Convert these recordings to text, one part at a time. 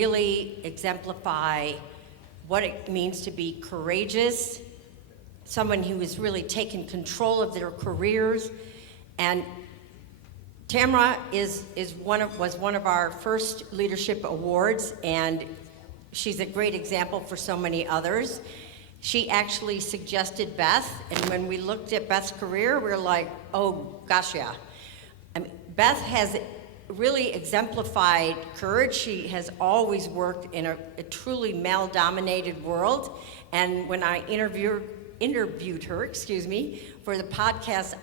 really exemplify what it means to be courageous, someone who has really taken control of their careers. And Tamara was one of our first leadership awards, and she's a great example for so many others. She actually suggested Beth, and when we looked at Beth's career, we were like, oh gosh, yeah. I mean, Beth has really exemplified courage. She has always worked in a truly male-dominated world, and when I interviewed her, for the podcast,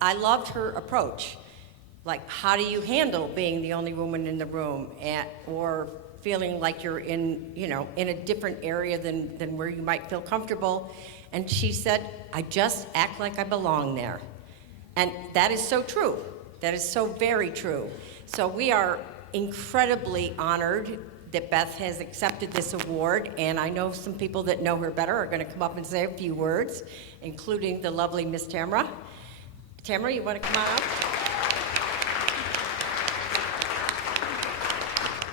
I loved her approach. Like, how do you handle being the only woman in the room, or feeling like you're in a different area than where you might feel comfortable? And she said, I just act like I belong there. And that is so true. That is so very true. So we are incredibly honored that Beth has accepted this award, and I know some people that know her better are going to come up and say a few words, including the lovely Miss Tamara. Tamara, you want to come on up?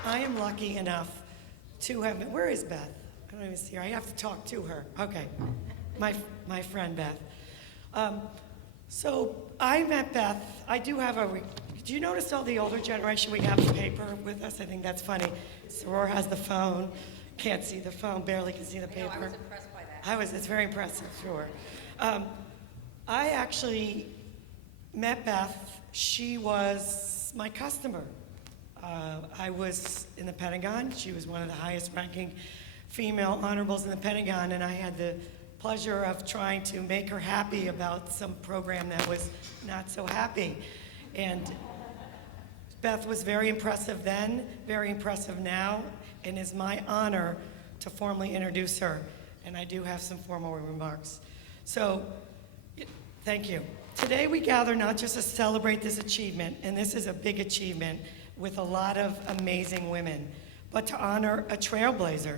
I am lucky enough to have, where is Beth? I don't even see her. I have to talk to her. Okay, my friend Beth. So I met Beth. I do have do you notice all the older generation, we have the paper with us? I think that's funny. Soror has the phone. Can't see the phone, barely can see the paper. I was impressed by that. It's very impressive, sure. I actually met Beth. She was my customer. I was in the Pentagon. She was one of the highest ranking female honorables in the Pentagon, and I had the pleasure of trying to make her happy about some program that was not so happy. And Beth was very impressive then, very impressive now, and it's my honor to formally introduce her. And I do have some formal remarks. So, thank you. Today we gather not just to celebrate this achievement, and this is a big achievement with a lot of amazing women, but to honor a trailblazer,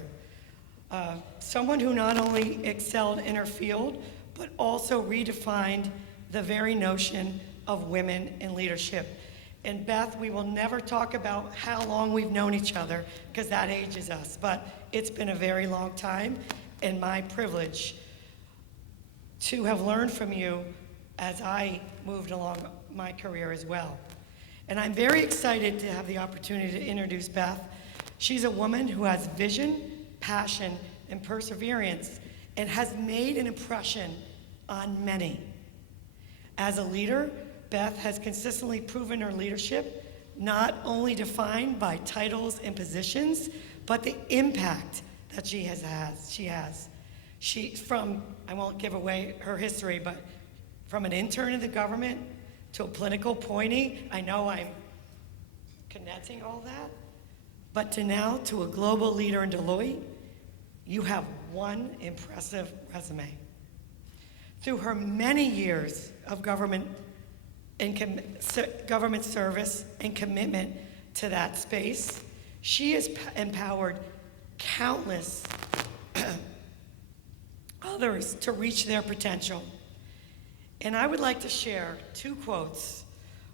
someone who not only excelled in her field, but also redefined the very notion of women in leadership. And Beth, we will never talk about how long we've known each other, because that ages us, but it's been a very long time, and my privilege to have learned from you as I moved along my career as well. And I'm very excited to have the opportunity to introduce Beth. She's a woman who has vision, passion, and perseverance, and has made an impression on many. As a leader, Beth has consistently proven her leadership, not only defined by titles and positions, but the impact that she has. She's from, I won't give away her history, but from an intern in the government to a political appointee. I know I'm condensing all that, but to a global leader in Deloitte, you have one impressive resume. Through her many years of government service and commitment to that space, she has empowered countless others to reach their potential. And I would like to share two quotes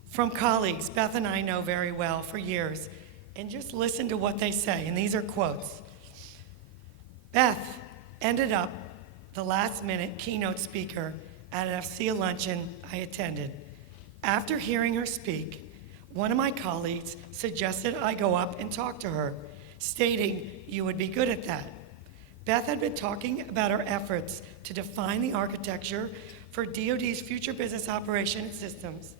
from colleagues Beth and I know very well for years, and just listen to what they say. And these are quotes. Beth ended up the last-minute keynote speaker at an FCA luncheon I attended. After hearing her speak, one of my colleagues suggested I go up and talk to her, stating, "You would be good at that." Beth had been talking about her efforts to define the architecture for DoD's future business operation systems.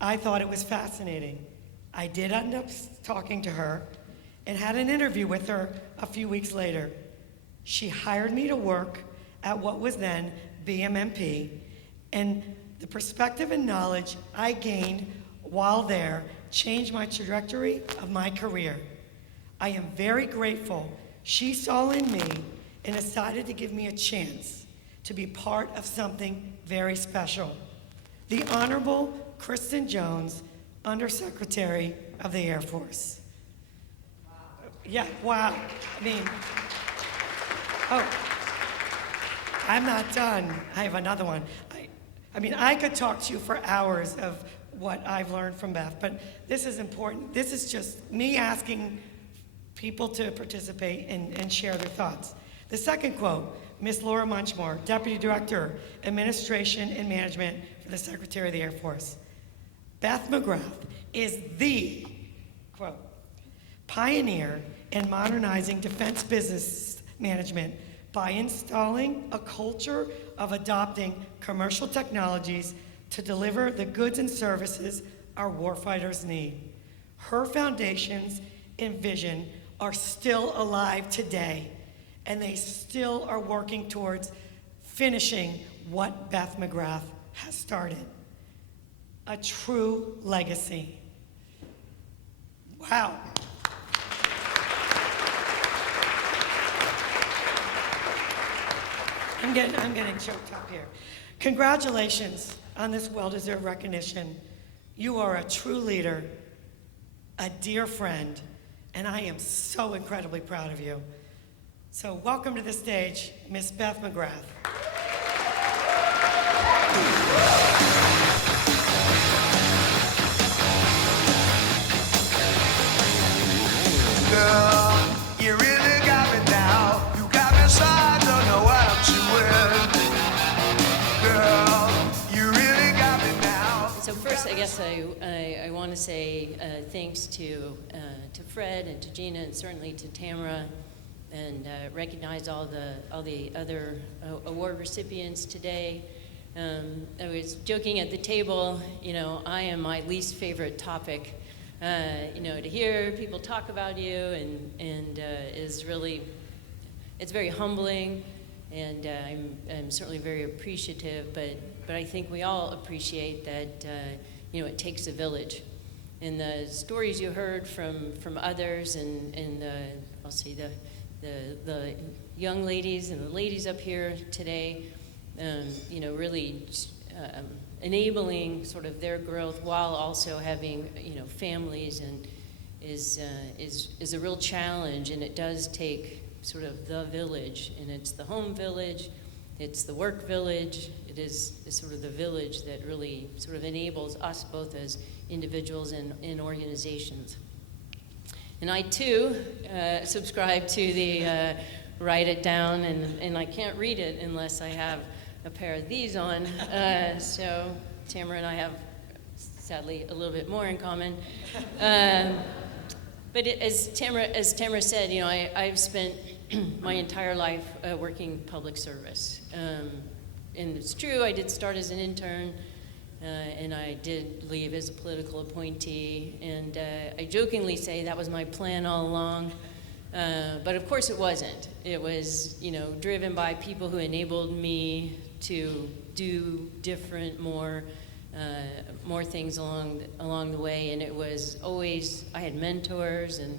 I thought it was fascinating. I did end up talking to her and had an interview with her a few weeks later. She hired me to work at what was then BMMP, and the perspective and knowledge I gained while there changed my trajectory of my career. I am very grateful she saw in me and decided to give me a chance to be part of something very special. The Honorable Kristen Jones, Undersecretary of the Air Force. Wow. Yeah, wow. I mean, I'm not done. I have another one. I could talk to you for hours of what I've learned from Beth, but this is important. This is just me asking people to participate and share their thoughts. The second quote, Ms. Laura Munchmore, Deputy Director, Administration and Management for the Secretary of the Air Force. Beth McGrath is the, quote, pioneer in modernizing defense business management by installing a culture of adopting commercial technologies to deliver the goods and services our warfighters need. Her foundations and vision are still alive today, and they still are working towards finishing what Beth McGrath has started. A true legacy. Wow. I'm getting choked up here. Congratulations on this well-deserved recognition. You are a true leader, a dear friend, and I am so incredibly proud of you. So welcome to the stage, Miss Beth McGrath. Girl, you really got me now. You got me so I don't know what I'm doing. Girl, you really got me now. So first, I guess I want to say thanks to Fred and to Gina and certainly to Tamara, and recognize all the other award recipients today. I was joking at the table. I am my least favorite topic. To hear people talk about you and is really, it's very humbling, and I'm certainly very appreciative. But I think we all appreciate that it takes a village. And the stories you heard from others, and I'll say the young ladies and the ladies up here today, really enabling sort of their growth while also having families, and is a real challenge. And it does take sort of the village, and it's the home village, it's the work village, it is sort of the village that really sort of enables us both as individuals and organizations. And I too subscribe to the write it down, and I can't read it unless I have a pair of these on. So Tamara and I have, sadly, a little bit more in common. But as Tamara said, I've spent my entire life working public service. And it's true, I did start as an intern, and I did leave as a political appointee. And I jokingly say that was my plan all along. But of course it wasn't. It was, driven by people who enabled me to do different, more things along the way. And it was always, I had mentors and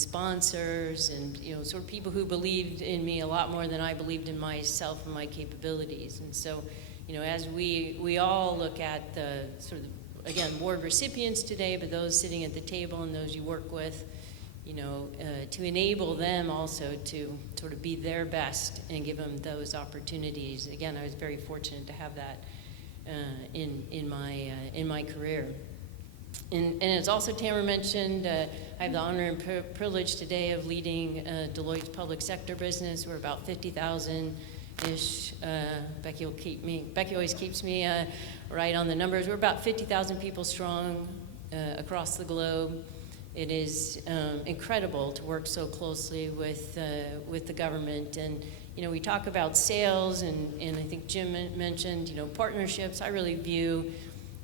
sponsors, and sort of people who believed in me a lot more than I believed in myself and my capabilities. And so, as we all look at the sort of, again, award recipients today, but those sitting at the table and those you work with, to enable them also to sort of be their best and give them those opportunities. Again, I was very fortunate to have that in my career. And as also Tamara mentioned, I have the honor and privilege today of leading Deloitte's public sector business. We're about 50,000-ish. Becky always keeps me right on the numbers. We're about 50,000 people strong across the globe. It is incredible to work so closely with the government. And we talk about sales, and I think Jim mentioned partnerships. I really view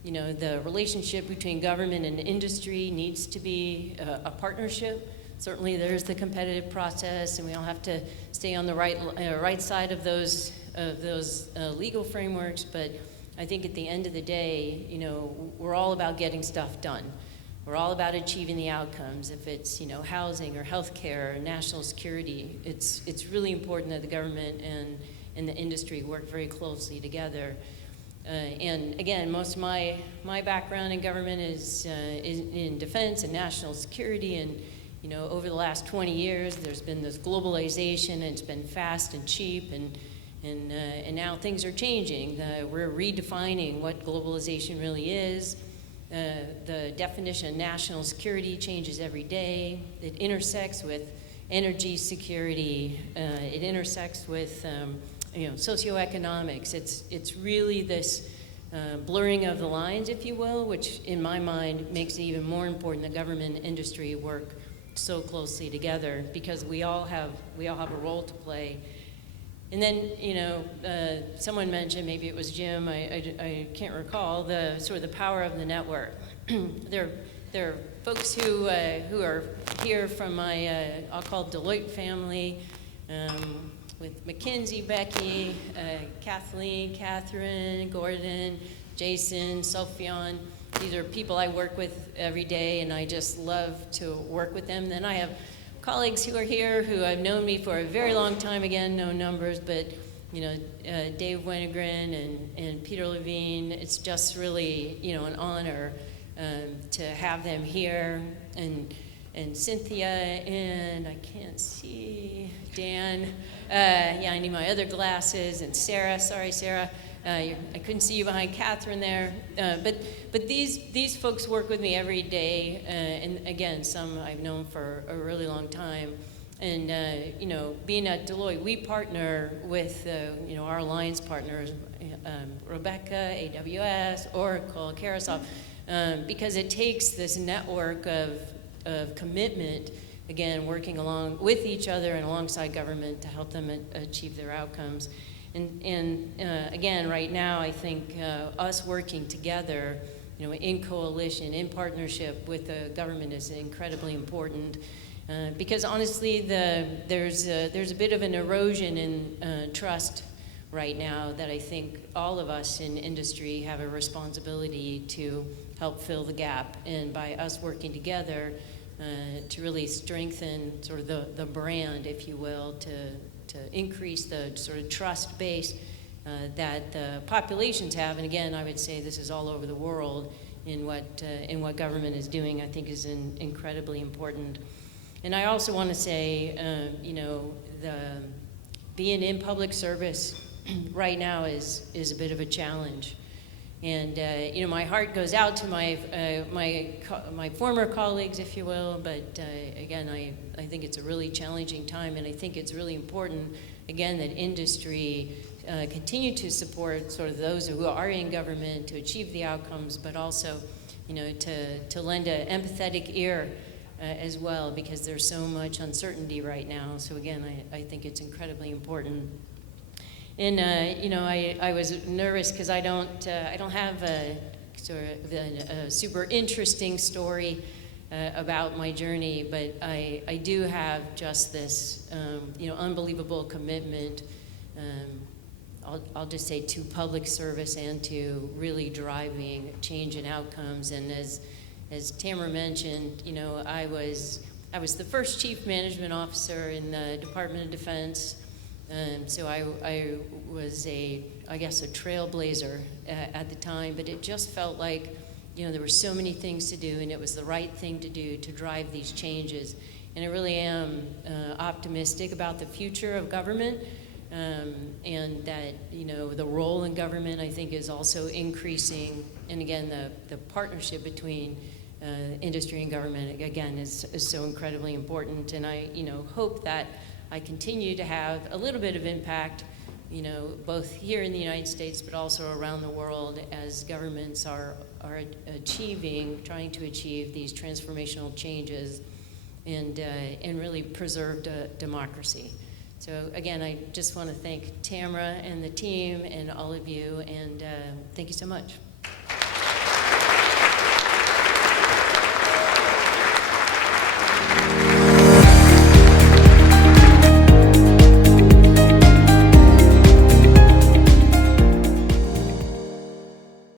the relationship between government and industry needs to be a partnership. Certainly there's the competitive process, and we all have to stay on the right side of those legal frameworks. But I think at the end of the day, we're all about getting stuff done. We're all about achieving the outcomes. If it's housing or healthcare or national security, it's really important that the government and the industry work very closely together. And again, most of my background in government is in defense and national security. And over the last 20 years, there's been this globalization, and it's been fast and cheap, and now things are changing. We're redefining what globalization really is. The definition of national security changes every day. It intersects with energy security. It intersects with socioeconomics. It's really this blurring of the lines, if you will, which in my mind makes it even more important that government and industry work so closely together, because we all have a role to play. And then, someone mentioned, maybe it was Jim, I can't recall, the sort of the power of the network. There are folks who are here from my, I'll call Deloitte family, with McKinsey, Becky, Kathleen, Catherine, Gordon, Jason, Sophion. These are people I work with every day, and I just love to work with them. Then I have colleagues who are here who have known me for a very long time, again, no numbers, but Dave Wenegren and Peter Levine. It's just really, an honor to have them here, and Cynthia, and I can't see Dan. I need my other glasses, and Sarah. Sorry, Sarah. I couldn't see you behind Catherine there. But these folks work with me every day, and again, some I've known for a really long time. And being at Deloitte, we partner with our alliance partners, Rebecca, AWS, Oracle, Carousel, because it takes this network of commitment, again, working along with each other and alongside government to help them achieve their outcomes. And again, right now, I think us working together, in coalition, in partnership with the government is incredibly important. Because honestly, there's a bit of an erosion in trust right now that I think all of us in industry have a responsibility to help fill the gap. And by us working together to really strengthen sort of the brand, if you will, to increase the sort of trust base that the populations have. And again, I would say this is all over the world in what government is doing, I think is incredibly important. And I also want to say, being in public service right now is a bit of a challenge. And my heart goes out to my former colleagues, if you will. But again, I think it's a really challenging time, and I think it's really important, again, that industry continue to support sort of those who are in government to achieve the outcomes, but also, to lend an empathetic ear as well, because there's so much uncertainty right now. So again, I think it's incredibly important. And I was nervous because I don't have a sort of a super interesting story about my journey, but I do have just this unbelievable commitment. I'll just say to public service and to really driving change and outcomes. And as Tamara mentioned, I was the first chief management officer in the Department of Defense. So I was a trailblazer at the time, but it just felt like, there were so many things to do, and it was the right thing to do to drive these changes. And I really am optimistic about the future of government, and that, the role in government, I think, is also increasing. And again, the partnership between industry and government, again, is so incredibly important. And I, hope that I continue to have a little bit of impact, both here in the United States, but also around the world, as governments are trying to achieve these transformational changes and really preserve democracy. So again, I just want to thank Tamara and the team and all of you, and thank you so much.